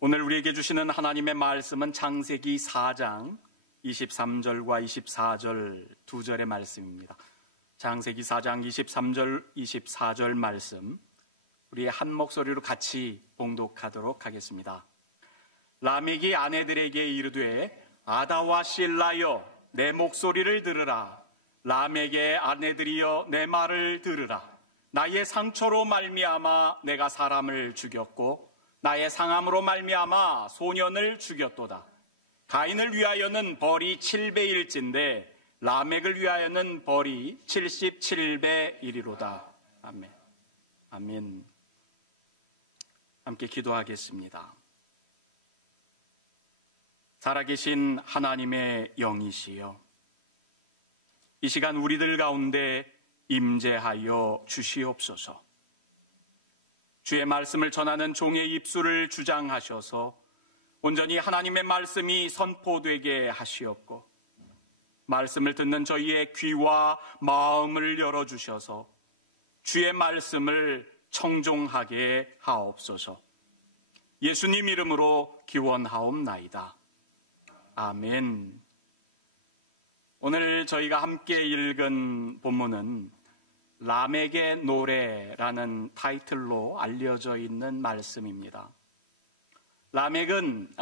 오늘 우리에게 주시는 하나님의 말씀은 창세기 4장 23절과 24절 두 절의 말씀입니다. 창세기 4장 23절, 24절 말씀 우리 한 목소리로 같이 봉독하도록 하겠습니다. 라멕이 아내들에게 이르되 아다와 실라여 내 목소리를 들으라. 라멕의 아내들이여 내 말을 들으라. 나의 상처로 말미암아 내가 사람을 죽였고 나의 상함으로 말미암아 소년을 죽였도다. 가인을 위하여는 벌이 7배일진데 라멕을 위하여는 벌이 77배이리로다. 아멘. 아멘. 함께 기도하겠습니다. 살아계신 하나님의 영이시여, 이 시간 우리들 가운데 임재하여 주시옵소서. 주의 말씀을 전하는 종의 입술을 주장하셔서 온전히 하나님의 말씀이 선포되게 하시옵고, 말씀을 듣는 저희의 귀와 마음을 열어주셔서 주의 말씀을 청종하게 하옵소서. 예수님 이름으로 기원하옵나이다. 아멘. 오늘 저희가 함께 읽은 본문은 라멕의 노래라는 타이틀로 알려져 있는 말씀입니다. 라멕은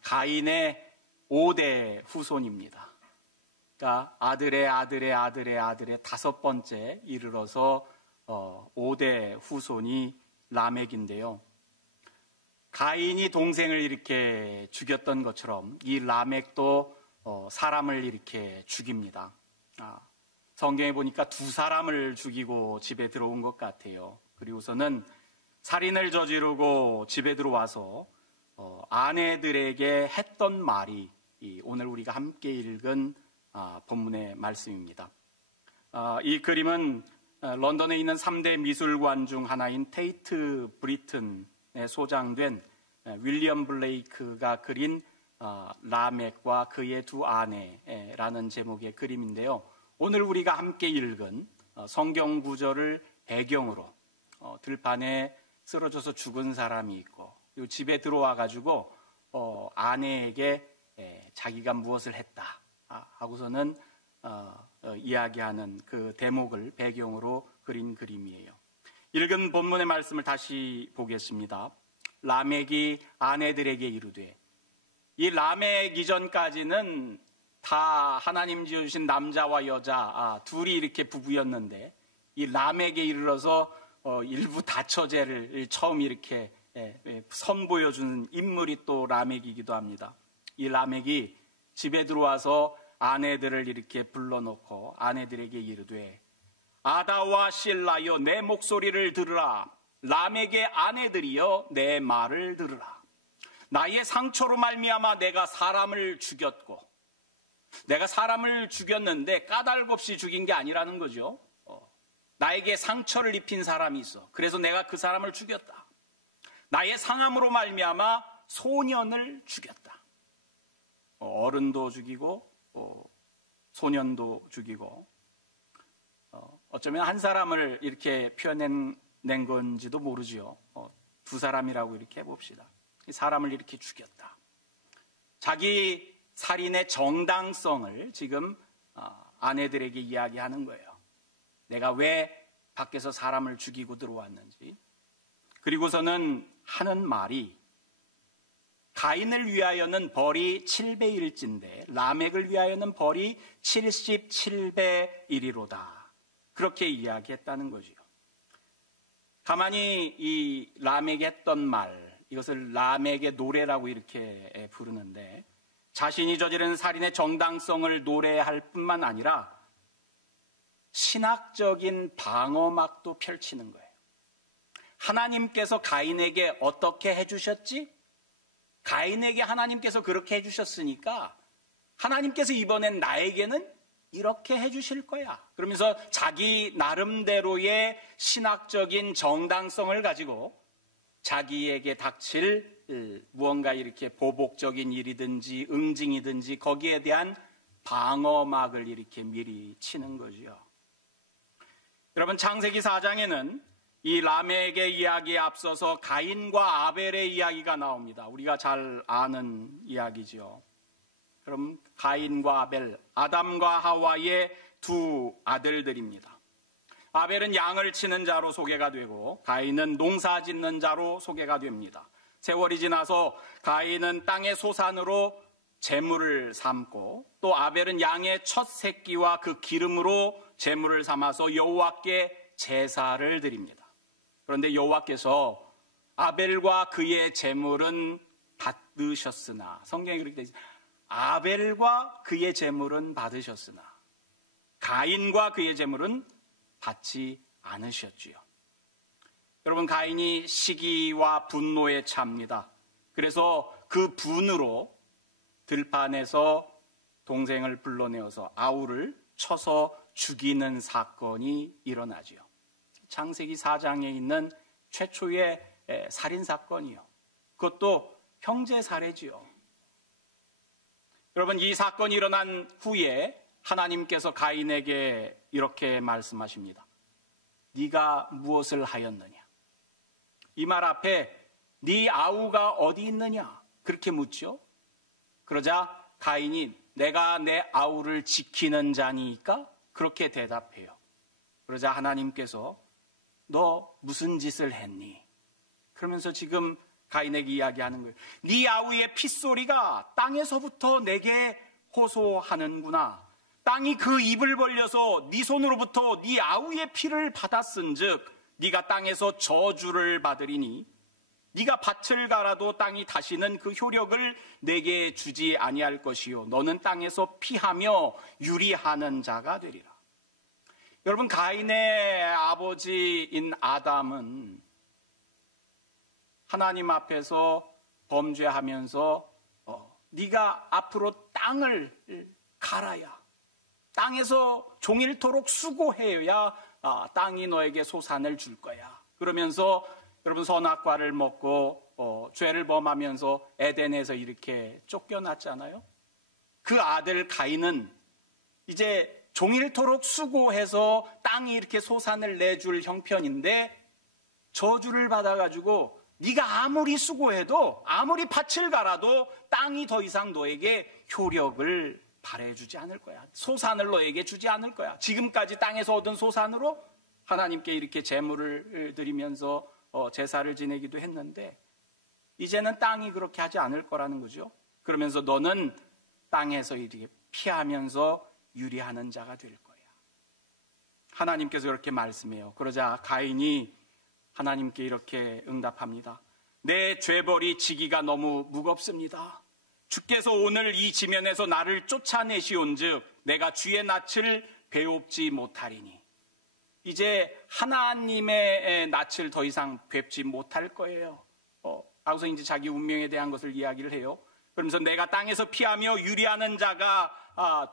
가인의 5대 후손입니다. 그러니까 아들의 아들의 아들의 아들의 5번째 이르러서 5대 후손이 라멕인데요. 가인이 동생을 이렇게 죽였던 것처럼 이 라멕도 사람을 이렇게 죽입니다. 성경에 보니까 2사람을 죽이고 집에 들어온 것 같아요. 그리고서는 살인을 저지르고 집에 들어와서 아내들에게 했던 말이 오늘 우리가 함께 읽은 본문의 말씀입니다. 이 그림은 런던에 있는 3대 미술관 중 하나인 테이트 브리튼에 소장된 윌리엄 블레이크가 그린 라멕과 그의 2 아내라는 제목의 그림인데요. 오늘 우리가 함께 읽은 성경 구절을 배경으로 들판에 쓰러져서 죽은 사람이 있고, 그리고 집에 들어와 가지고 아내에게 자기가 무엇을 했다 하고서는 이야기하는 그 대목을 배경으로 그린 그림이에요. 읽은 본문의 말씀을 다시 보겠습니다. 라멕이 아내들에게 이르되, 이 라멕 이전까지는 다 하나님 지어주신 남자와 여자 둘이 이렇게 부부였는데, 이 라멕에 이르러서 일부 다처제를 처음 이렇게 선보여주는 인물이 또 라멕이기도 합니다. 이 라멕이 집에 들어와서 아내들을 이렇게 불러놓고 아내들에게 이르되 아다와 실라여 내 목소리를 들으라. 라멕의 아내들이여 내 말을 들으라. 나의 상처로 말미암아 내가 사람을 죽였고, 내가 사람을 죽였는데 까닭 없이 죽인 게 아니라는 거죠. 나에게 상처를 입힌 사람이 있어. 그래서 내가 그 사람을 죽였다. 나의 상함으로 말미암아 소년을 죽였다. 어른도 죽이고 소년도 죽이고, 어쩌면 한 사람을 이렇게 표현낸 건지도 모르지요. 2사람이라고 이렇게 해봅시다. 사람을 이렇게 죽였다. 자기 살인의 정당성을 지금 아내들에게 이야기하는 거예요. 내가 왜 밖에서 사람을 죽이고 들어왔는지. 그리고서는 하는 말이 가인을 위하여는 벌이 7배일진데 라멕을 위하여는 벌이 77배이리로다. 그렇게 이야기했다는 거죠. 가만히 이 라멕이 했던 말, 이것을 라멕의 노래라고 이렇게 부르는데, 자신이 저지른 살인의 정당성을 노래할 뿐만 아니라 신학적인 방어막도 펼치는 거예요. 하나님께서 가인에게 어떻게 해주셨지? 가인에게 하나님께서 그렇게 해주셨으니까 하나님께서 이번엔 나에게는 이렇게 해주실 거야. 그러면서 자기 나름대로의 신학적인 정당성을 가지고 자기에게 닥칠 무언가 이렇게 보복적인 일이든지 응징이든지 거기에 대한 방어막을 이렇게 미리 치는 거죠. 여러분, 창세기 4장에는 이 라멕의 이야기에 앞서서 가인과 아벨의 이야기가 나옵니다. 우리가 잘 아는 이야기죠. 그럼 가인과 아벨, 아담과 하와의 두 아들들입니다. 아벨은 양을 치는 자로 소개가 되고 가인은 농사 짓는 자로 소개가 됩니다. 세월이 지나서 가인은 땅의 소산으로 제물을 삼고 또 아벨은 양의 첫 새끼와 그 기름으로 제물을 삼아서 여호와께 제사를 드립니다. 그런데 여호와께서 아벨과 그의 제물은 받으셨으나, 성경에 그렇게 되어 있습니다. 아벨과 그의 제물은 받으셨으나 가인과 그의 제물은 받지 않으셨지요. 여러분, 가인이 시기와 분노에 찹니다. 그래서 그 분으로 들판에서 동생을 불러내어서 아우를 쳐서 죽이는 사건이 일어나지요. 창세기 4장에 있는 최초의 살인사건이요. 그것도 형제 살해지요. 여러분, 이 사건이 일어난 후에 하나님께서 가인에게 이렇게 말씀하십니다. 네가 무엇을 하였느냐? 이 말 앞에 네 아우가 어디 있느냐? 그렇게 묻죠. 그러자 가인이 내가 내 아우를 지키는 자니까? 그렇게 대답해요. 그러자 하나님께서 너 무슨 짓을 했니? 그러면서 지금 가인에게 이야기하는 거예요. 네 아우의 핏소리가 땅에서부터 내게 호소하는구나. 땅이 그 입을 벌려서 네 손으로부터 네 아우의 피를 받았은즉 네가 땅에서 저주를 받으리니 네가 밭을 갈아도 땅이 다시는 그 효력을 내게 주지 아니할 것이요 너는 땅에서 피하며 유리하는 자가 되리라. 여러분, 가인의 아버지인 아담은 하나님 앞에서 범죄하면서 네가 앞으로 땅을 갈아야, 땅에서 종일토록 수고해야 땅이 너에게 소산을 줄 거야. 그러면서 여러분, 선악과를 먹고 죄를 범하면서 에덴에서 이렇게 쫓겨났잖아요. 그 아들 가인은 이제 종일토록 수고해서 땅이 이렇게 소산을 내줄 형편인데 저주를 받아가지고 네가 아무리 수고해도 아무리 밭을 갈아도 땅이 더 이상 너에게 효력을 발해주지 않을 거야. 소산을 너에게 주지 않을 거야. 지금까지 땅에서 얻은 소산으로 하나님께 이렇게 제물을 드리면서 제사를 지내기도 했는데 이제는 땅이 그렇게 하지 않을 거라는 거죠. 그러면서 너는 땅에서 이렇게 피하면서 유리하는 자가 될 거야. 하나님께서 그렇게 말씀해요. 그러자 가인이 하나님께 이렇게 응답합니다. 내 죄벌이 지기가 너무 무겁습니다. 주께서 오늘 이 지면에서 나를 쫓아내시온즉 내가 주의 낯을 배웁지 못하리니 이제 하나님의 낯을 더 이상 뵙지 못할 거예요. 하고서 이제 자기 운명에 대한 것을 이야기를 해요. 그러면서 내가 땅에서 피하며 유리하는 자가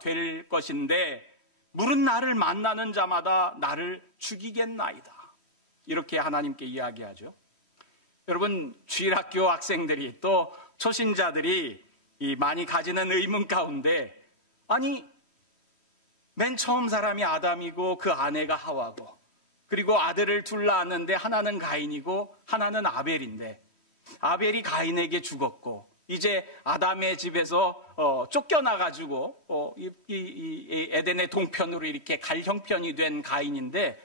될 것인데 물은 나를 만나는 자마다 나를 죽이겠나이다. 이렇게 하나님께 이야기하죠. 여러분, 주일학교 학생들이 또 초신자들이 많이 가지는 의문 가운데 아니 맨 처음 사람이 아담이고 그 아내가 하와고 그리고 아들을 둘 낳았는데 하나는 가인이고 하나는 아벨인데 아벨이 가인에게 죽었고 이제 아담의 집에서 쫓겨나가지고 이 에덴의 동편으로 이렇게 갈 형편이 된 가인인데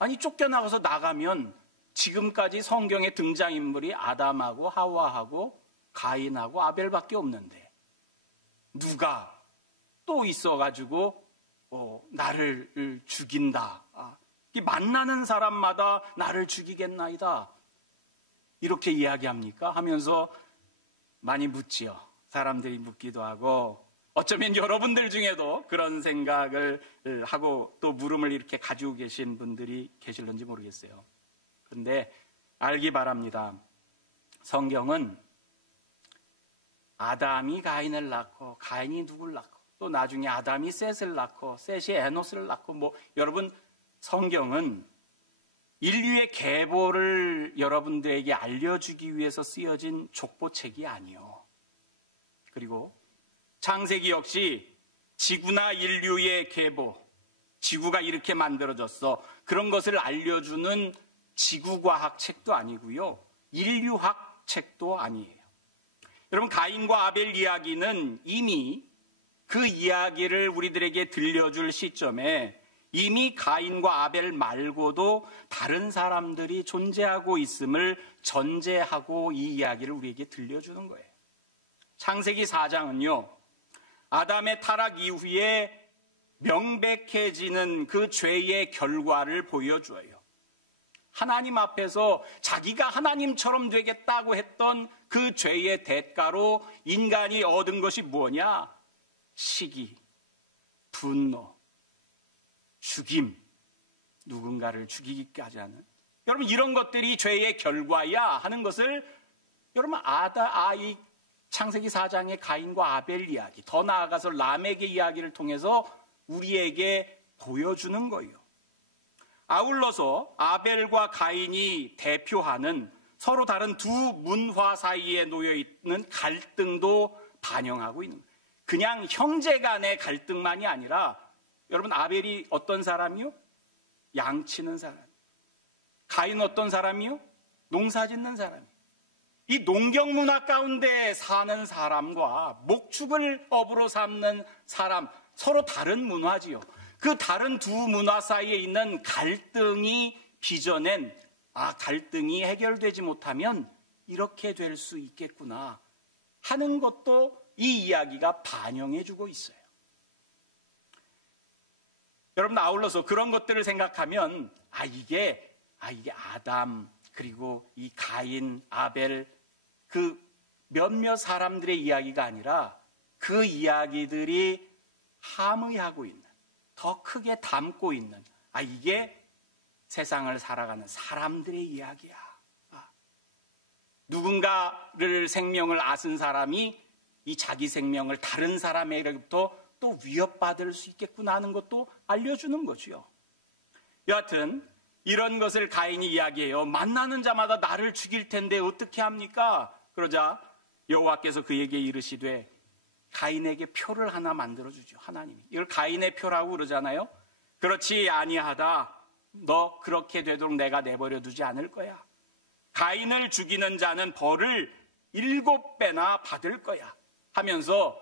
아니 쫓겨나가서 나가면 지금까지 성경의 등장인물이 아담하고 하와하고 가인하고 아벨밖에 없는데 누가 또 있어가지고 나를 죽인다. 만나는 사람마다 나를 죽이겠나이다. 이렇게 이야기합니까? 하면서 많이 묻지요. 사람들이 묻기도 하고 어쩌면 여러분들 중에도 그런 생각을 하고 또 물음을 이렇게 가지고 계신 분들이 계실런지 모르겠어요. 그런데 알기 바랍니다. 성경은 아담이 가인을 낳고 가인이 누굴 낳고 또 나중에 아담이 셋을 낳고 셋이 에노스를 낳고 여러분 성경은 인류의 계보를 여러분들에게 알려주기 위해서 쓰여진 족보책이 아니요. 그리고 창세기 역시 지구나 인류의 계보, 지구가 이렇게 만들어졌어. 그런 것을 알려주는 지구과학 책도 아니고요. 인류학 책도 아니에요. 여러분, 가인과 아벨 이야기는 이미 그 이야기를 우리들에게 들려줄 시점에 이미 가인과 아벨 말고도 다른 사람들이 존재하고 있음을 전제하고 이 이야기를 우리에게 들려주는 거예요. 창세기 4장은요, 아담의 타락 이후에 명백해지는 그 죄의 결과를 보여줘요. 하나님 앞에서 자기가 하나님처럼 되겠다고 했던 그 죄의 대가로 인간이 얻은 것이 뭐냐? 시기, 분노, 죽임, 누군가를 죽이기까지 하는, 여러분, 이런 것들이 죄의 결과야 하는 것을 여러분 이 창세기 4장의 가인과 아벨 이야기, 더 나아가서 라멕의 이야기를 통해서 우리에게 보여주는 거예요. 아울러서 아벨과 가인이 대표하는 서로 다른 두 문화 사이에 놓여 있는 갈등도 반영하고 있는 거예요. 그냥 형제 간의 갈등만이 아니라, 여러분, 아벨이 어떤 사람이요? 양 치는 사람. 가인 어떤 사람이요? 농사 짓는 사람이에요. 이 농경 문화 가운데 사는 사람과 목축을 업으로 삼는 사람, 서로 다른 문화지요. 그 다른 두 문화 사이에 있는 갈등이 빚어낸, 갈등이 해결되지 못하면 이렇게 될 수 있겠구나 하는 것도 이 이야기가 반영해주고 있어요. 여러분, 아울러서 그런 것들을 생각하면 이게 아담, 그리고 이 가인, 아벨, 그 몇몇 사람들의 이야기가 아니라 그 이야기들이 함의하고 있는, 더 크게 담고 있는, 이게 세상을 살아가는 사람들의 이야기야. 누군가를 생명을 앗은 사람이 이 자기 생명을 다른 사람에게로부터 또 위협받을 수 있겠구나 하는 것도 알려주는 거죠. 여하튼 이런 것을 가인이 이야기해요. 만나는 자마다 나를 죽일 텐데 어떻게 합니까? 그러자 여호와께서 그에게 이르시되 가인에게 표를 하나 만들어주죠. 하나님이 이걸 가인의 표라고 그러잖아요. 그렇지 아니하다. 너 그렇게 되도록 내가 내버려 두지 않을 거야. 가인을 죽이는 자는 벌을 7배나 받을 거야 하면서,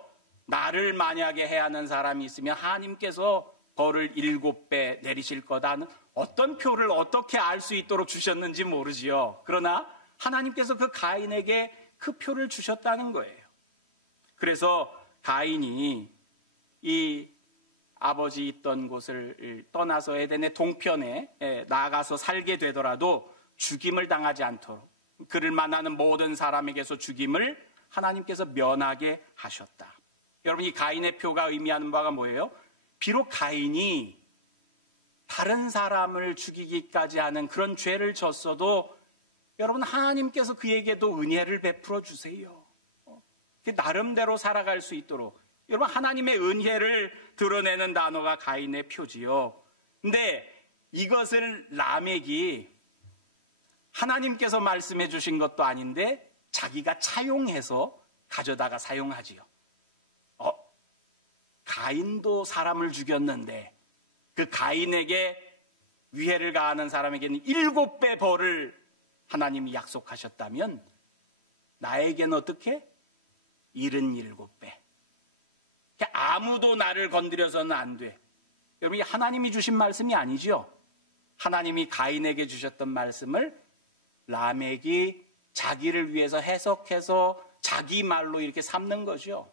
나를 만약에 해하는 사람이 있으면 하나님께서 벌을 7배 내리실 거다는 어떤 표를 어떻게 알 수 있도록 주셨는지 모르지요. 그러나 하나님께서 그 가인에게 그 표를 주셨다는 거예요. 그래서 가인이 이 아버지 있던 곳을 떠나서 에덴의 동편에 나가서 살게 되더라도 죽임을 당하지 않도록 그를 만나는 모든 사람에게서 죽임을 하나님께서 면하게 하셨다. 여러분, 이 가인의 표가 의미하는 바가 뭐예요? 비록 가인이 다른 사람을 죽이기까지 하는 그런 죄를 졌어도 여러분, 하나님께서 그에게도 은혜를 베풀어 주세요. 나름대로 살아갈 수 있도록, 여러분, 하나님의 은혜를 드러내는 단어가 가인의 표지요. 근데 이것을 라멕이 하나님께서 말씀해 주신 것도 아닌데 자기가 차용해서 가져다가 사용하지요. 가인도 사람을 죽였는데 그 가인에게 위해를 가하는 사람에게는 7배 벌을 하나님이 약속하셨다면 나에게는 어떻게? 77배. 아무도 나를 건드려서는 안 돼. 여러분, 하나님이 주신 말씀이 아니죠. 하나님이 가인에게 주셨던 말씀을 라멕이 자기를 위해서 해석해서 자기 말로 이렇게 삼는 거죠.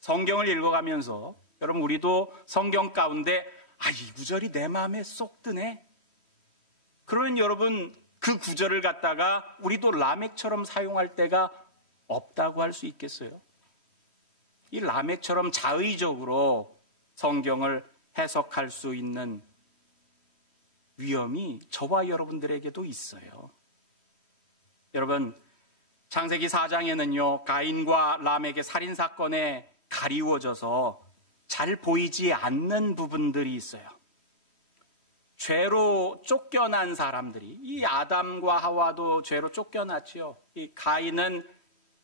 성경을 읽어가면서 여러분, 우리도 성경 가운데 이 구절이 내 마음에 쏙 드네. 그러면 여러분, 그 구절을 갖다가 우리도 라멕처럼 사용할 때가 없다고 할 수 있겠어요? 이 라멕처럼 자의적으로 성경을 해석할 수 있는 위험이 저와 여러분들에게도 있어요. 여러분, 창세기 4장에는요, 가인과 라멕의 살인사건에 가리워져서 잘 보이지 않는 부분들이 있어요. 죄로 쫓겨난 사람들이, 이 아담과 하와도 죄로 쫓겨났지요. 이 가인은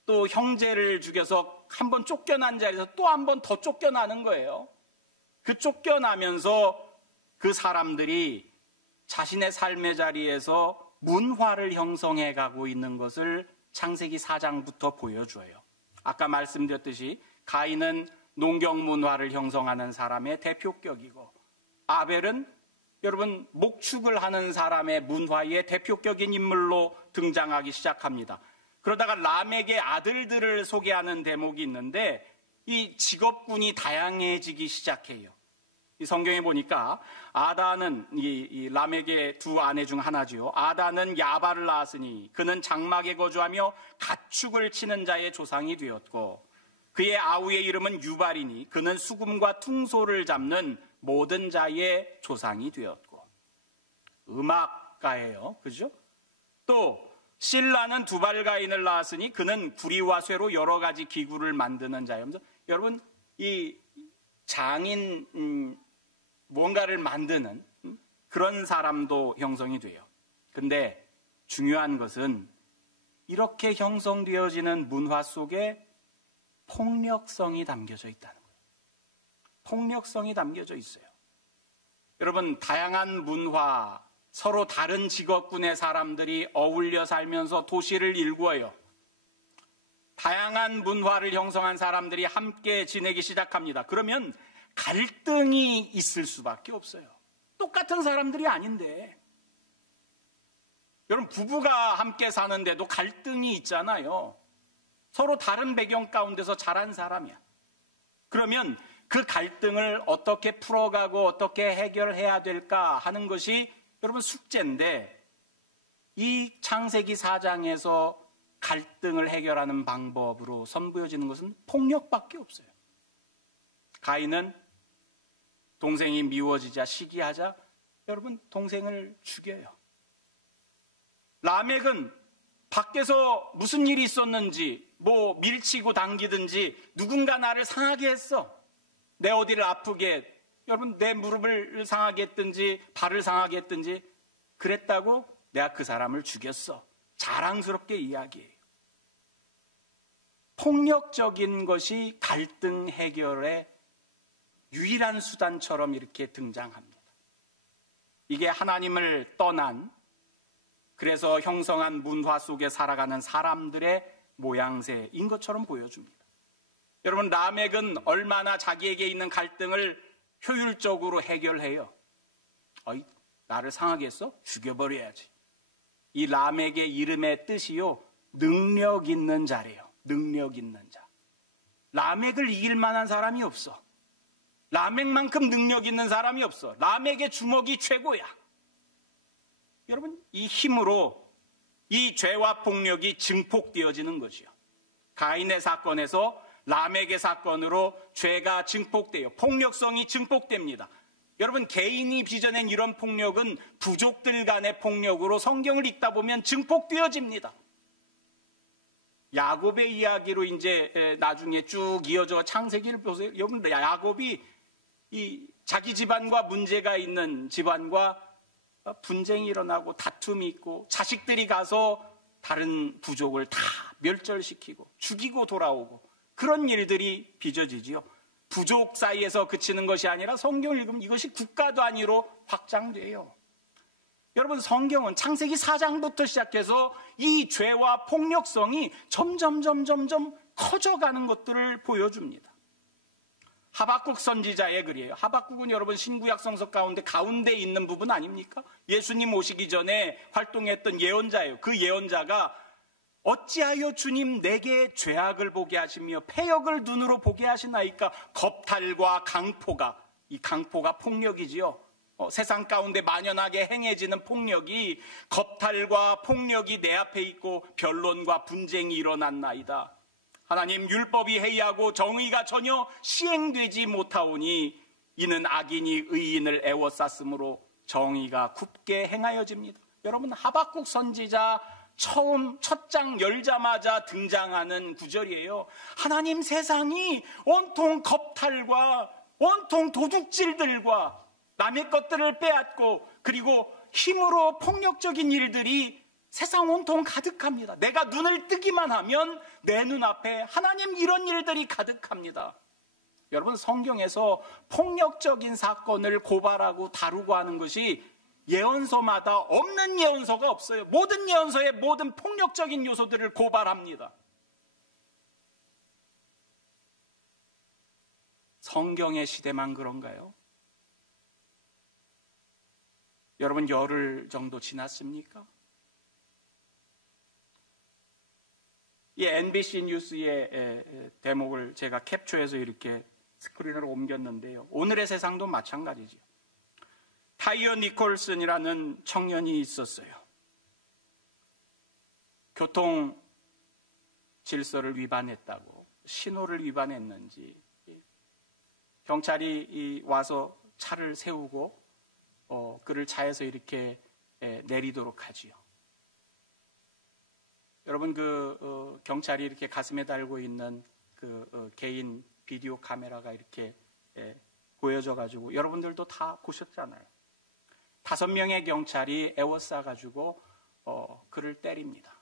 또 형제를 죽여서 한 번 쫓겨난 자리에서 또 한 번 더 쫓겨나는 거예요. 그 쫓겨나면서 그 사람들이 자신의 삶의 자리에서 문화를 형성해 가고 있는 것을 창세기 4장부터 보여줘요. 아까 말씀드렸듯이 가인은 농경 문화를 형성하는 사람의 대표격이고, 아벨은 여러분 목축을 하는 사람의 문화의 대표격인 인물로 등장하기 시작합니다. 그러다가 람에게 아들들을 소개하는 대목이 있는데 이 직업군이 다양해지기 시작해요. 이 성경에 보니까 아다는 이 람에게 두 아내 중 하나지요. 아다는 야발을 낳았으니 그는 장막에 거주하며 가축을 치는 자의 조상이 되었고, 그의 아우의 이름은 유발이니 그는 수금과 퉁소를 잡는 모든 자의 조상이 되었고. 음악가예요. 그죠? 또 실라는 두발가인을 낳았으니 그는 구리와 쇠로 여러 가지 기구를 만드는 자였습니다. 여러분, 이 장인 뭔가를 만드는 그런 사람도 형성이 돼요. 근데 중요한 것은 이렇게 형성되어지는 문화 속에 폭력성이 담겨져 있다는 거예요. 폭력성이 담겨져 있어요. 여러분, 다양한 문화, 서로 다른 직업군의 사람들이 어울려 살면서 도시를 일구어요. 다양한 문화를 형성한 사람들이 함께 지내기 시작합니다. 그러면 갈등이 있을 수밖에 없어요. 똑같은 사람들이 아닌데. 여러분, 부부가 함께 사는데도 갈등이 있잖아요. 서로 다른 배경 가운데서 자란 사람이야. 그러면 그 갈등을 어떻게 풀어가고 어떻게 해결해야 될까 하는 것이 여러분 숙제인데, 이 창세기 4장에서 갈등을 해결하는 방법으로 선보여지는 것은 폭력밖에 없어요. 가인은 동생이 미워지자 시기하자 여러분 동생을 죽여요. 라멕은 밖에서 무슨 일이 있었는지 뭐 밀치고 당기든지 누군가 나를 상하게 했어. 내 어디를 아프게, 여러분 내 무릎을 상하게 했든지 발을 상하게 했든지 그랬다고 내가 그 사람을 죽였어. 자랑스럽게 이야기해요. 폭력적인 것이 갈등 해결의 유일한 수단처럼 이렇게 등장합니다. 이게 하나님을 떠난, 그래서 형성한 문화 속에 살아가는 사람들의 모양새인 것처럼 보여줍니다. 여러분, 라멕은 얼마나 자기에게 있는 갈등을 효율적으로 해결해요. 나를 상하게 했어? 죽여버려야지. 이 라멕의 이름의 뜻이요, 능력 있는 자래요. 능력 있는 자. 라멕을 이길 만한 사람이 없어. 라멕만큼 능력 있는 사람이 없어. 라멕의 주먹이 최고야. 여러분, 이 힘으로 이 죄와 폭력이 증폭되어지는 것이요. 가인의 사건에서 라멕의 사건으로 죄가 증폭돼요. 폭력성이 증폭됩니다. 여러분, 개인이 빚어낸 이런 폭력은 부족들 간의 폭력으로 성경을 읽다 보면 증폭되어집니다. 야곱의 이야기로 이제 나중에 쭉 이어져 창세기를 보세요. 여러분, 야곱이 이 자기 집안과 문제가 있는 집안과 분쟁이 일어나고 다툼이 있고 자식들이 가서 다른 부족을 다 멸절시키고 죽이고 돌아오고 그런 일들이 빚어지지요. 부족 사이에서 그치는 것이 아니라 성경을 읽으면 이것이 국가 단위로 확장돼요. 여러분, 성경은 창세기 4장부터 시작해서 이 죄와 폭력성이 점점 커져가는 것들을 보여줍니다. 하박국 선지자의 글이에요. 하박국은 여러분 신구약 성서 가운데 있는 부분 아닙니까? 예수님 오시기 전에 활동했던 예언자예요. 그 예언자가 어찌하여 주님 내게 죄악을 보게 하시며 패역을 눈으로 보게 하시나이까? 겁탈과 강포가, 이 강포가 폭력이지요. 세상 가운데 만연하게 행해지는 폭력이, 겁탈과 폭력이 내 앞에 있고 변론과 분쟁이 일어났나이다. 하나님, 율법이 해이하고 정의가 전혀 시행되지 못하오니 이는 악인이 의인을 애워쌌으므로 정의가 굽게 행하여집니다. 여러분, 하박국 선지자 처음 첫 장 열자마자 등장하는 구절이에요. 하나님, 세상이 온통 겁탈과 온통 도둑질들과 남의 것들을 빼앗고 그리고 힘으로 폭력적인 일들이 세상 온통 가득합니다. 내가 눈을 뜨기만 하면 내 눈앞에 하나님 이런 일들이 가득합니다. 여러분, 성경에서 폭력적인 사건을 고발하고 다루고 하는 것이 예언서마다 없는 예언서가 없어요. 모든 예언서의 모든 폭력적인 요소들을 고발합니다. 성경의 시대만 그런가요? 여러분, 열흘 정도 지났습니까? 이 NBC 뉴스의 대목을 제가 캡처해서 이렇게 스크린으로 옮겼는데요. 오늘의 세상도 마찬가지죠. 타이어 니콜슨이라는 청년이 있었어요. 교통 질서를 위반했다고, 신호를 위반했는지 경찰이 와서 차를 세우고 그를 차에서 이렇게 내리도록 하지요. 여러분, 경찰이 이렇게 가슴에 달고 있는 개인 비디오 카메라가 이렇게 보여져가지고 여러분들도 다 보셨잖아요. 5명의 경찰이 에워싸가지고 그를 때립니다.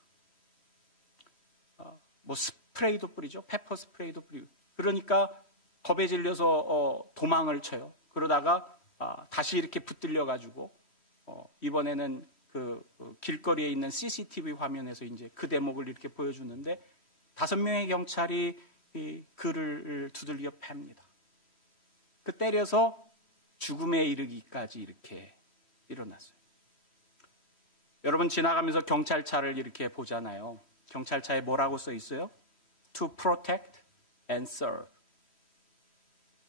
뭐 스프레이도 뿌리죠. 페퍼 스프레이도 뿌리고. 그러니까 겁에 질려서 도망을 쳐요. 그러다가 다시 이렇게 붙들려가지고 이번에는 길거리에 있는 CCTV 화면에서 이제 그 대목을 이렇게 보여주는데 5명의 경찰이 그를 두들겨 팹니다. 그 때려서 죽음에 이르기까지 이렇게 일어났어요. 여러분, 지나가면서 경찰차를 이렇게 보잖아요. 경찰차에 뭐라고 써 있어요? To protect and serve.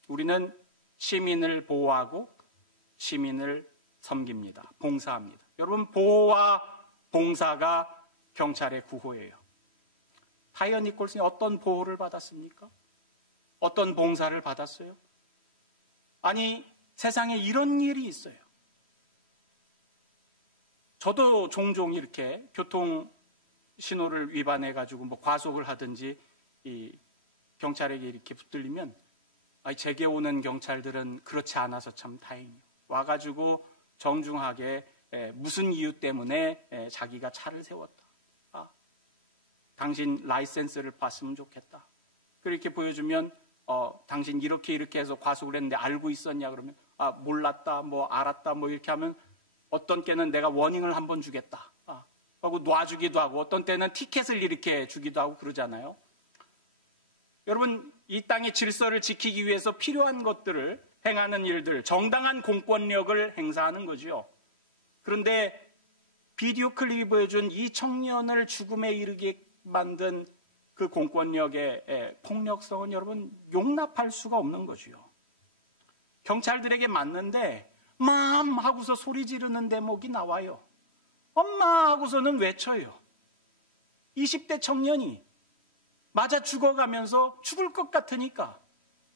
우리는 시민을 보호하고 시민을 섬깁니다. 봉사합니다. 여러분, 보호와 봉사가 경찰의 구호예요. 타이어 니콜슨이 어떤 보호를 받았습니까? 어떤 봉사를 받았어요? 아니, 세상에 이런 일이 있어요. 저도 종종 이렇게 교통 신호를 위반해가지고 뭐 과속을 하든지 이 경찰에게 이렇게 붙들리면 제게 오는 경찰들은 그렇지 않아서 참 다행이에요. 와가지고 정중하게 무슨 이유 때문에 자기가 차를 세웠다. 당신 라이센스를 봤으면 좋겠다. 그렇게 보여주면 당신 이렇게 해서 과속을 했는데 알고 있었냐 그러면 몰랐다, 뭐 알았다, 뭐 이렇게 하면 어떤 때는 내가 워닝을 한번 주겠다 하고 놔주기도 하고 어떤 때는 티켓을 이렇게 주기도 하고 그러잖아요. 여러분, 이 땅의 질서를 지키기 위해서 필요한 것들을 행하는 일들, 정당한 공권력을 행사하는 거죠. 그런데 비디오 클립이 보여준 이 청년을 죽음에 이르게 만든 그 공권력의 폭력성은 여러분 용납할 수가 없는 거죠. 경찰들에게 맞는데 맘 하고서 소리 지르는 대목이 나와요. 엄마 하고서는 외쳐요. 20대 청년이 맞아 죽어가면서 죽을 것 같으니까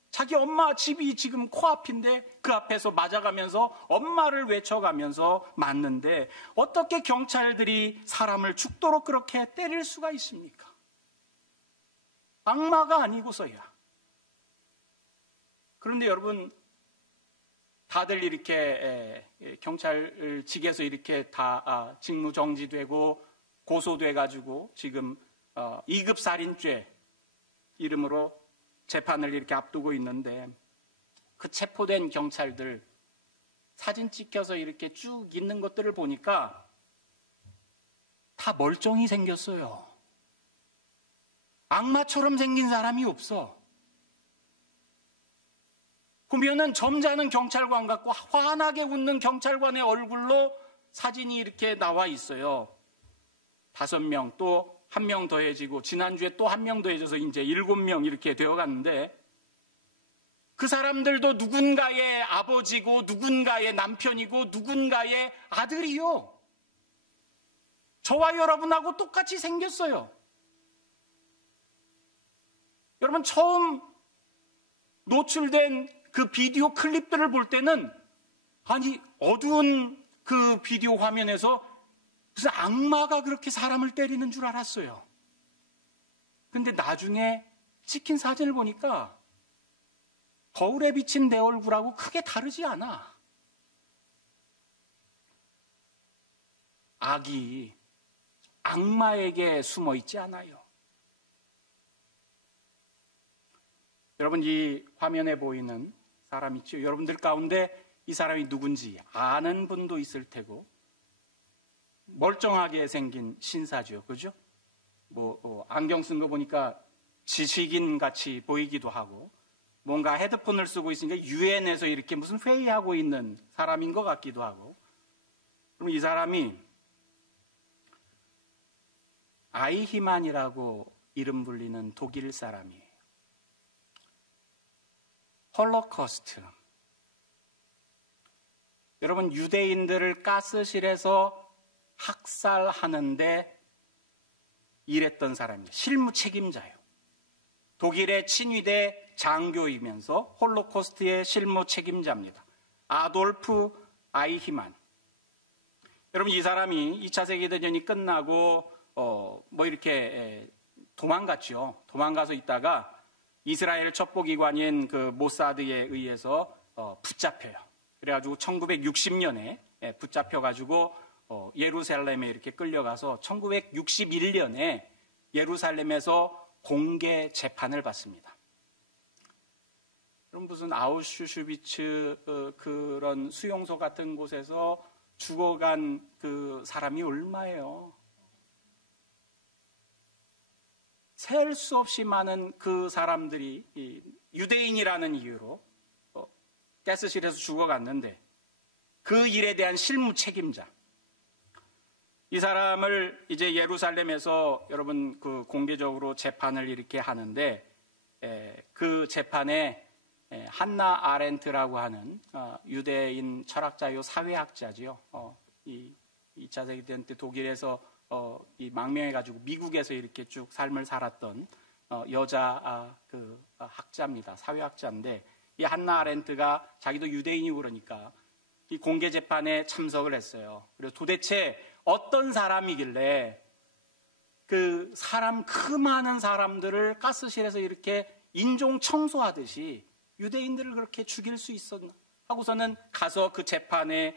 자기 엄마 집이 지금 코앞인데 그 앞에서 맞아가면서 엄마를 외쳐가면서 맞는데 어떻게 경찰들이 사람을 죽도록 그렇게 때릴 수가 있습니까? 악마가 아니고서야. 그런데 여러분, 다들 이렇게 경찰직에서 이렇게 다 직무정지되고 고소돼가지고 지금 2급 살인죄 이름으로 재판을 이렇게 앞두고 있는데 그 체포된 경찰들 사진 찍혀서 이렇게 쭉 있는 것들을 보니까 다 멀쩡히 생겼어요. 악마처럼 생긴 사람이 없어. 보면은 점잖은 경찰관 같고 환하게 웃는 경찰관의 얼굴로 사진이 이렇게 나와 있어요. 5명, 또 1명 더해지고 지난주에 또 1명 더해져서 이제 7명 이렇게 되어갔는데 그 사람들도 누군가의 아버지고 누군가의 남편이고 누군가의 아들이요. 저와 여러분하고 똑같이 생겼어요. 여러분, 처음 노출된 그 비디오 클립들을 볼 때는 어두운 그 비디오 화면에서 무슨 악마가 그렇게 사람을 때리는 줄 알았어요. 근데 나중에 찍힌 사진을 보니까 거울에 비친 내 얼굴하고 크게 다르지 않아. 악이 악마에게 숨어 있지 않아요. 여러분, 이 화면에 보이는 사람 있죠? 여러분들 가운데 이 사람이 누군지 아는 분도 있을 테고, 멀쩡하게 생긴 신사죠. 그죠? 안경 쓴 거 보니까 지식인 같이 보이기도 하고, 뭔가 헤드폰을 쓰고 있으니까 유엔에서 이렇게 무슨 회의하고 있는 사람인 것 같기도 하고. 그럼 이 사람이 아이히만이라고 이름 불리는 독일 사람이에요. 홀로코스트. 여러분, 유대인들을 가스실에서 학살하는데 일했던 사람이에요. 실무 책임자예요. 독일의 친위대 장교이면서 홀로코스트의 실무 책임자입니다. 아돌프 아이히만. 여러분, 이 사람이 2차 세계대전이 끝나고 이렇게 도망갔죠. 도망가서 있다가 이스라엘 첩보기관인 그 모사드에 의해서 붙잡혀요. 그래가지고 1960년에 붙잡혀가지고 예루살렘에 이렇게 끌려가서 1961년에 예루살렘에서 공개 재판을 받습니다. 그럼 무슨 아우슈슈비츠 그런 수용소 같은 곳에서 죽어간 그 사람이 얼마예요? 셀 수 없이 많은 그 사람들이 유대인이라는 이유로 가스실에서 죽어갔는데, 그 일에 대한 실무 책임자, 이 사람을 이제 예루살렘에서 여러분 그 공개적으로 재판을 이렇게 하는데, 그 재판에 한나 아렌트라고 하는 유대인 철학자요 사회학자지요. 이 2차 세계대전 때 독일에서 이 망명해가지고 미국에서 이렇게 쭉 삶을 살았던 여자 그 학자입니다. 사회학자인데, 이 한나 아렌트가 자기도 유대인이고 그러니까 이 공개 재판에 참석을 했어요. 그래서 도대체 어떤 사람이길래 그 많은 사람들을 가스실에서 이렇게 인종 청소하듯이 유대인들을 그렇게 죽일 수 있었나 하고서는 가서 그 재판에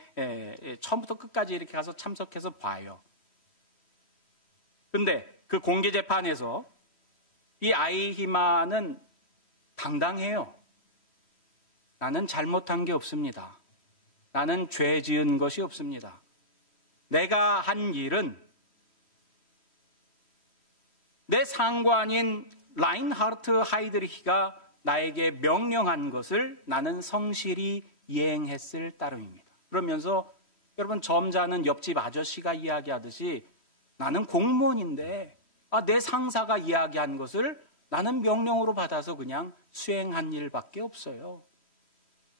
처음부터 끝까지 이렇게 가서 참석해서 봐요. 근데 그 공개 재판에서 이 아이히만은 당당해요. 나는 잘못한 게 없습니다. 나는 죄 지은 것이 없습니다. 내가 한 일은 내 상관인 라인하르트 하이드리히가 나에게 명령한 것을 나는 성실히 이행했을 따름입니다. 그러면서 여러분, 점잖은 옆집 아저씨가 이야기하듯이 나는 공무원인데 내 상사가 이야기한 것을 나는 명령으로 받아서 그냥 수행한 일밖에 없어요.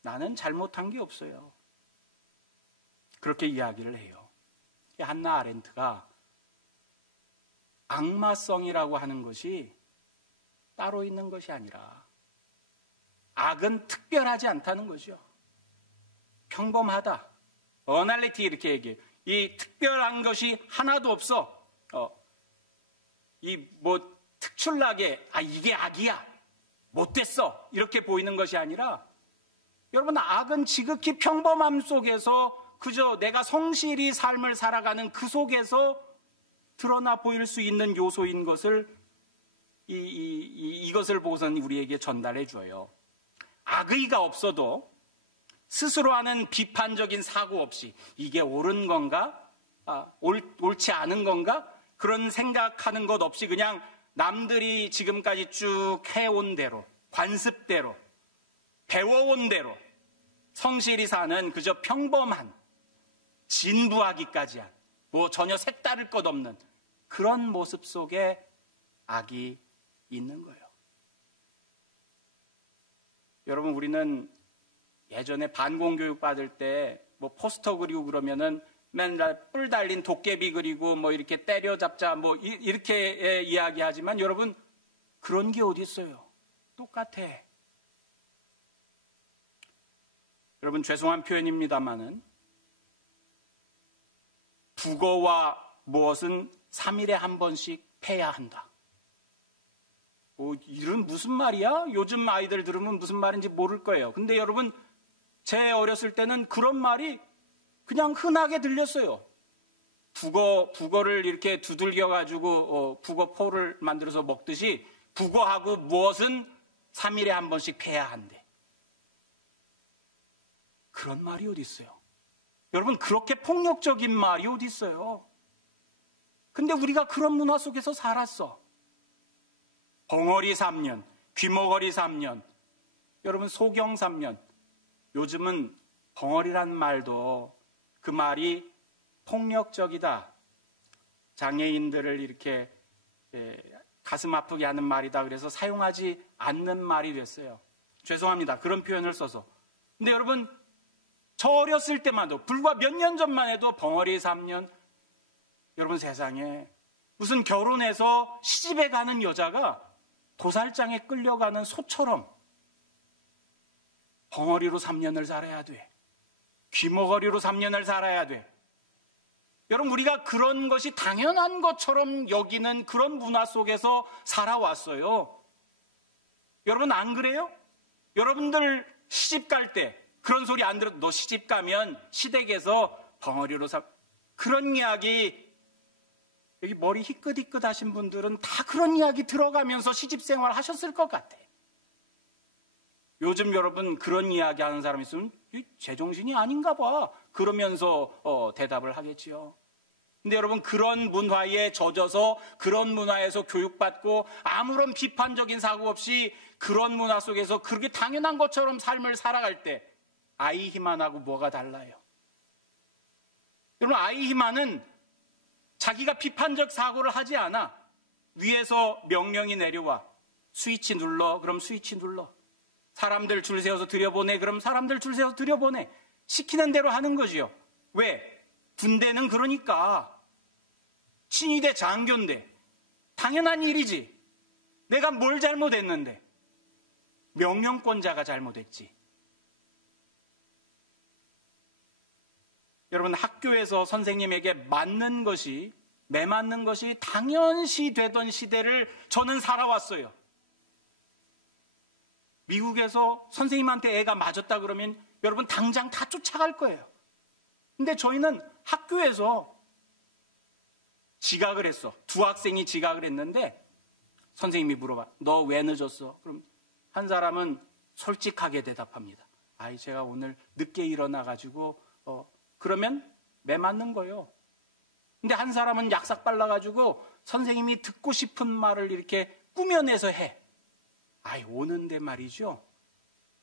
나는 잘못한 게 없어요. 그렇게 이야기를 해요. 한나 아렌트가 악마성이라고 하는 것이 따로 있는 것이 아니라 악은 특별하지 않다는 거죠. 평범하다. 어널리티 이렇게 얘기해요. 이 특별한 것이 하나도 없어. 특출나게 이게 악이야. 못됐어. 이렇게 보이는 것이 아니라, 여러분, 악은 지극히 평범함 속에서 그저 내가 성실히 삶을 살아가는 그 속에서 드러나 보일 수 있는 요소인 것을 이것을 보고서는 우리에게 전달해 줘요. 악의가 없어도 스스로 하는 비판적인 사고 없이 이게 옳은 건가? 옳지 않은 건가? 그런 생각하는 것 없이 그냥 남들이 지금까지 쭉 해온 대로, 관습대로, 배워온 대로 성실히 사는 그저 평범한, 진부하기까지 한, 전혀 색다를 것 없는 그런 모습 속에 악이 있는 거예요. 여러분, 우리는 예전에 반공교육 받을 때 포스터 그리고 그러면은 맨날 뿔 달린 도깨비 그리고 이렇게 때려잡자 이렇게 이야기하지만, 여러분, 그런 게 어디 있어요? 똑같아. 여러분, 죄송한 표현입니다만은 북어와 무엇은 3일에 한 번씩 패야 한다. 이런 무슨 말이야? 요즘 아이들 들으면 무슨 말인지 모를 거예요. 근데 여러분, 제 어렸을 때는 그런 말이 그냥 흔하게 들렸어요. 북어를 이렇게 두들겨가지고 북어포를 만들어서 먹듯이 북어하고 무엇은 3일에 한 번씩 패야 한대. 그런 말이 어디 있어요? 여러분, 그렇게 폭력적인 말이 어디 있어요? 근데 우리가 그런 문화 속에서 살았어. 벙어리 3년, 귀머거리 3년, 여러분 소경 3년. 요즘은 벙어리란 말도 그 말이 폭력적이다. 장애인들을 이렇게 가슴 아프게 하는 말이다. 그래서 사용하지 않는 말이 됐어요. 죄송합니다. 그런 표현을 써서. 근데 여러분, 저 어렸을 때만 해도, 불과 몇 년 전만 해도 벙어리 3년, 여러분 세상에 무슨 결혼해서 시집에 가는 여자가 도살장에 끌려가는 소처럼 벙어리로 3년을 살아야 돼. 귀머거리로 3년을 살아야 돼. 여러분, 우리가 그런 것이 당연한 것처럼 여기는 그런 문화 속에서 살아왔어요. 여러분 안 그래요? 여러분들 시집 갈 때 그런 소리 안 들어도 너 시집 가면 시댁에서 벙어리로 그런 이야기, 여기 머리 희끗희끗 하신 분들은 다 그런 이야기 들어가면서 시집생활 하셨을 것 같아. 요즘 여러분 그런 이야기 하는 사람 있으면 제정신이 아닌가 봐 그러면서 대답을 하겠지요. 근데 여러분, 그런 문화에 젖어서 그런 문화에서 교육받고 아무런 비판적인 사고 없이 그런 문화 속에서 그렇게 당연한 것처럼 삶을 살아갈 때 아이 희만하고 뭐가 달라요? 여러분, 아이 희만은 자기가 비판적 사고를 하지 않아. 위에서 명령이 내려와. 스위치 눌러. 그럼 스위치 눌러. 사람들 줄 세워서 들여보내. 그럼 사람들 줄 세워서 들여보내. 시키는 대로 하는 거지요. 왜? 군대는 그러니까. 친위대 장교인데 당연한 일이지. 내가 뭘 잘못했는데. 명령권자가 잘못했지. 여러분, 학교에서 선생님에게 맞는 것이, 매맞는 것이 당연시 되던 시대를 저는 살아왔어요. 미국에서 선생님한테 애가 맞았다 그러면 여러분 당장 다 쫓아갈 거예요. 근데 저희는 학교에서 지각을 했어. 두 학생이 지각을 했는데 선생님이 물어봐. 너 왜 늦었어? 그럼 한 사람은 솔직하게 대답합니다. 아이, 제가 오늘 늦게 일어나가지고 그러면 매맞는 거예요. 근데 한 사람은 약삭 발라가지고 선생님이 듣고 싶은 말을 이렇게 꾸며내서 해. 아이, 오는데 말이죠.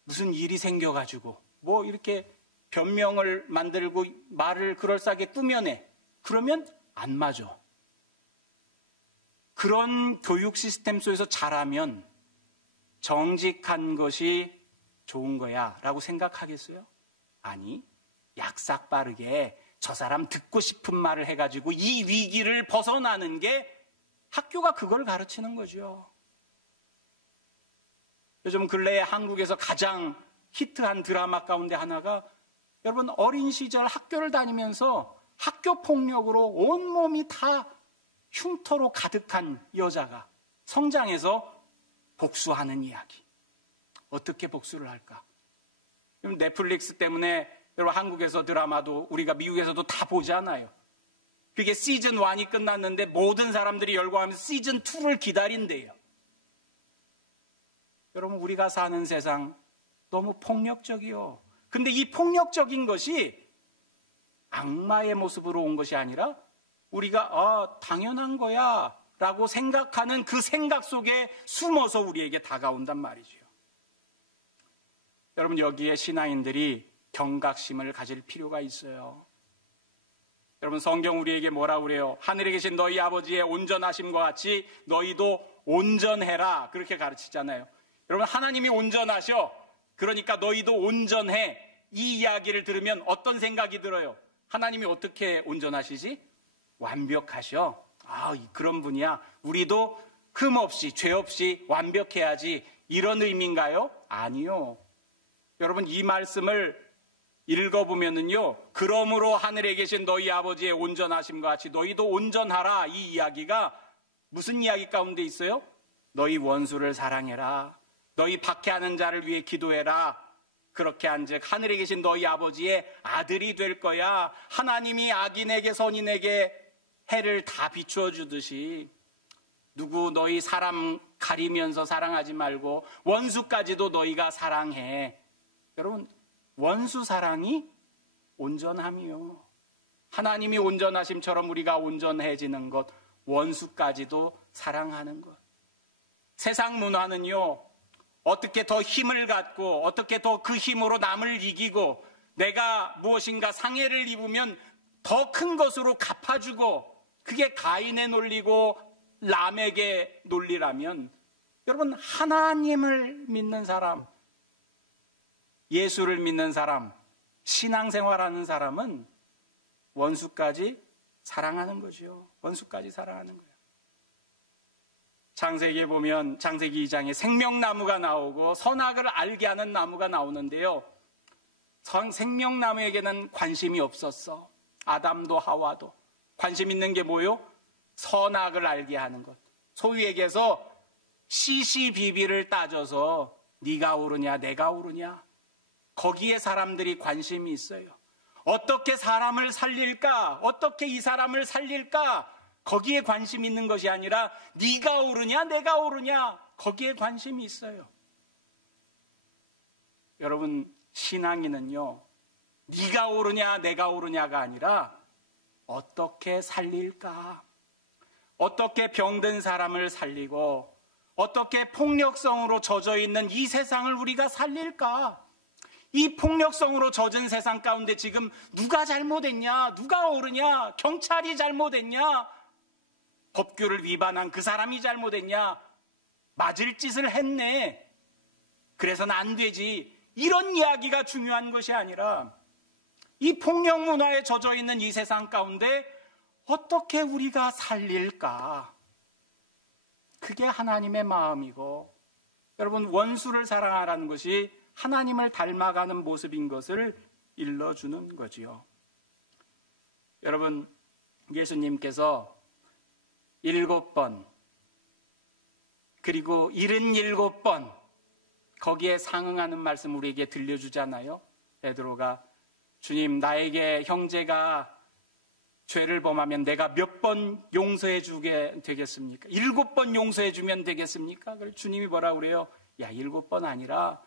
무슨 일이 생겨가지고 뭐 이렇게 변명을 만들고 말을 그럴싸하게 꾸며내. 그러면 안 맞아. 그런 교육 시스템 속에서 자라면 정직한 것이 좋은 거야 라고 생각하겠어요? 아니, 약삭 빠르게 저 사람 듣고 싶은 말을 해가지고 이 위기를 벗어나는 게 학교가 그걸 가르치는 거죠. 요즘 근래에 한국에서 가장 히트한 드라마 가운데 하나가, 여러분 어린 시절 학교를 다니면서 학교 폭력으로 온몸이 다 흉터로 가득한 여자가 성장해서 복수하는 이야기. 어떻게 복수를 할까? 넷플릭스 때문에 여러분 한국에서 드라마도 우리가 미국에서도 다 보잖아요. 그게 시즌 1이 끝났는데 모든 사람들이 열광하면서 시즌 2를 기다린대요. 여러분, 우리가 사는 세상 너무 폭력적이요. 근데 이 폭력적인 것이 악마의 모습으로 온 것이 아니라 우리가 당연한 거야 라고 생각하는 그 생각 속에 숨어서 우리에게 다가온단 말이죠. 여러분, 여기에 신앙인들이 경각심을 가질 필요가 있어요. 여러분, 성경 우리에게 뭐라고 그래요? 하늘에 계신 너희 아버지의 온전하심과 같이 너희도 온전해라, 그렇게 가르치잖아요. 여러분, 하나님이 온전하셔. 그러니까 너희도 온전해. 이 이야기를 들으면 어떤 생각이 들어요? 하나님이 어떻게 온전하시지? 완벽하셔. 그런 분이야. 우리도 흠 없이, 죄 없이 완벽해야지. 이런 의미인가요? 아니요. 여러분, 이 말씀을 읽어보면은요, 그러므로 하늘에 계신 너희 아버지의 온전하심과 같이 너희도 온전하라. 이 이야기가 무슨 이야기 가운데 있어요? 너희 원수를 사랑해라. 너희 박해하는 자를 위해 기도해라. 그렇게 한즉 하늘에 계신 너희 아버지의 아들이 될 거야. 하나님이 악인에게 선인에게 해를 다 비추어 주듯이 누구 너희 사람 가리면서 사랑하지 말고 원수까지도 너희가 사랑해. 여러분, 원수 사랑이 온전함이요. 하나님이 온전하심처럼 우리가 온전해지는 것, 원수까지도 사랑하는 것. 세상 문화는요, 어떻게 더 힘을 갖고 어떻게 더 그 힘으로 남을 이기고 내가 무엇인가 상해를 입으면 더 큰 것으로 갚아주고, 그게 가인의 논리고 람에게 논리라면, 여러분, 하나님을 믿는 사람, 예수를 믿는 사람, 신앙생활하는 사람은 원수까지 사랑하는 거죠. 원수까지 사랑하는 거예요. 창세기에 보면 창세기 2장에 생명나무가 나오고 선악을 알게 하는 나무가 나오는데요, 생명나무에게는 관심이 없었어. 아담도 하와도. 관심 있는 게 뭐요? 선악을 알게 하는 것. 소위 얘기해서 시시비비를 따져서 네가 옳으냐 내가 옳으냐, 거기에 사람들이 관심이 있어요. 어떻게 사람을 살릴까, 어떻게 이 사람을 살릴까, 거기에 관심이 있는 것이 아니라 네가 옳으냐 내가 옳으냐, 거기에 관심이 있어요. 여러분, 신앙인은요, 네가 옳으냐 내가 옳으냐가 아니라 어떻게 살릴까, 어떻게 병든 사람을 살리고 어떻게 폭력성으로 젖어 있는 이 세상을 우리가 살릴까. 이 폭력성으로 젖은 세상 가운데 지금 누가 잘못했냐, 누가 옳으냐, 경찰이 잘못했냐, 법규를 위반한 그 사람이 잘못했냐, 맞을 짓을 했네, 그래서는 안 되지, 이런 이야기가 중요한 것이 아니라 이 폭력 문화에 젖어 있는 이 세상 가운데 어떻게 우리가 살릴까, 그게 하나님의 마음이고, 여러분, 원수를 사랑하라는 것이 하나님을 닮아가는 모습인 것을 일러주는 거지요. 여러분, 예수님께서 7번 그리고 77번 거기에 상응하는 말씀 우리에게 들려주잖아요. 베드로가 주님, 나에게 형제가 죄를 범하면 내가 몇 번 용서해 주게 되겠습니까? 7번 용서해 주면 되겠습니까? 그래서 주님이 뭐라 그래요? 야, 7번 아니라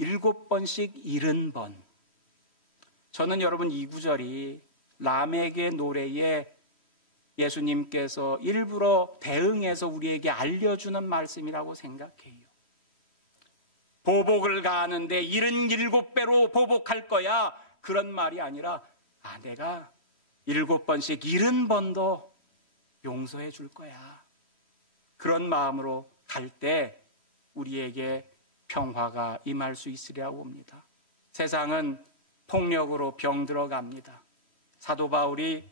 7번씩 70번. 저는 여러분, 이 구절이 람에게 노래에 예수님께서 일부러 대응해서 우리에게 알려주는 말씀이라고 생각해요. 보복을 가하는데 77배로 보복할 거야, 그런 말이 아니라 내가 7번씩 70번도 용서해 줄 거야, 그런 마음으로 갈 때 우리에게 평화가 임할 수 있으리라고 봅니다. 세상은 폭력으로 병들어갑니다. 사도 바울이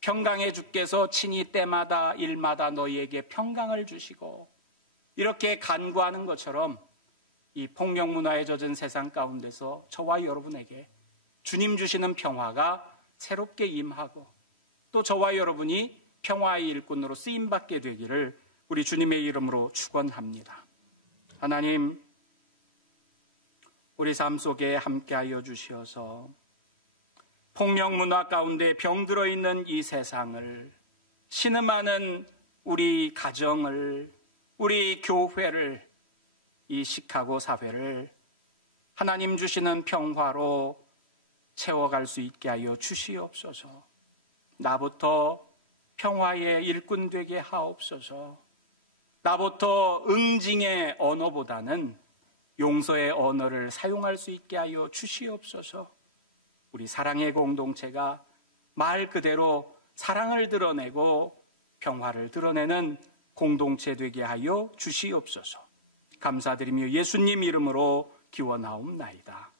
평강의 주께서 친히 때마다 일마다 너희에게 평강을 주시고, 이렇게 간구하는 것처럼 이 폭력 문화에 젖은 세상 가운데서 저와 여러분에게 주님 주시는 평화가 새롭게 임하고, 또 저와 여러분이 평화의 일꾼으로 쓰임받게 되기를 우리 주님의 이름으로 축원합니다. 하나님, 우리 삶 속에 함께하여 주시어서 폭력 문화 가운데 병들어 있는 이 세상을, 신음하는 우리 가정을, 우리 교회를, 이 시카고 사회를 하나님 주시는 평화로 채워갈 수 있게 하여 주시옵소서. 나부터 평화의 일꾼 되게 하옵소서. 나부터 응징의 언어보다는 용서의 언어를 사용할 수 있게 하여 주시옵소서. 우리 사랑의 공동체가 말 그대로 사랑을 드러내고 평화를 드러내는 공동체 되게 하여 주시옵소서. 감사드리며 예수님 이름으로 기원하옵나이다.